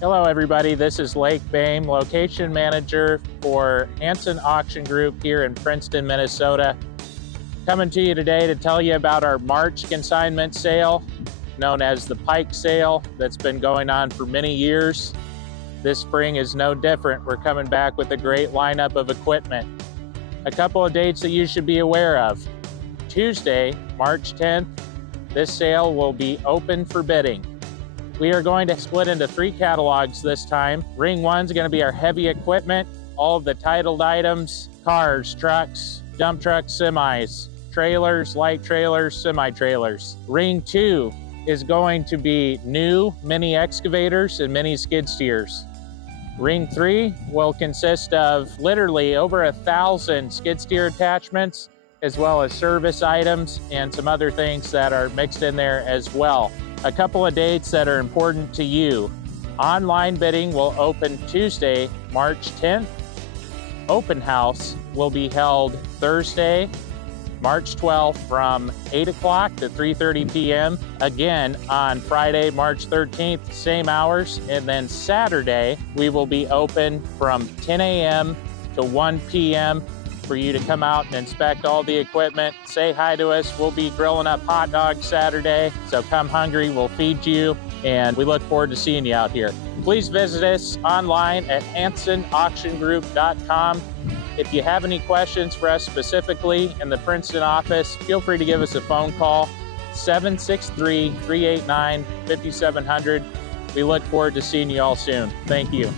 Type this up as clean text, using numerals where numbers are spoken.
Hello everybody, this is Lake Bame, location manager for Hanson Auction Group here in Princeton, Minnesota. Coming to you today to tell you about our March consignment sale, known as the PIKE sale, that's been going on for many years. This spring is no different. We're coming back with a great lineup of equipment. A couple of dates that you should be aware of. Tuesday, March 10th, this sale will be open for bidding. We are going to split into 3 catalogs this time. Ring 1 is going to be our heavy equipment, all of the titled items, cars, trucks, dump trucks, semis, trailers, light trailers, semi-trailers. Ring 2 is going to be new mini excavators and mini skid steers. Ring 3 will consist of literally over 1,000 skid steer attachments, as well as service items and some other things that are mixed in there as well. A couple of dates that are important to you. Online bidding will open Tuesday, March 10th. Open house will be held Thursday, March 12th from 8 o'clock to 3:30 p.m. Again on Friday, March 13th, same hours. And then Saturday, we will be open from 10 a.m. to 1 p.m. for you to come out and inspect all the equipment. Say hi to us. We'll be grilling up hot dogs Saturday, so come hungry, we'll feed you, and we look forward to seeing you out here. Please visit us online at hansonauctiongroup.com. If you have any questions for us specifically in the Princeton office, feel free to give us a phone call, 763-389-5700. We look forward to seeing you all soon. Thank you.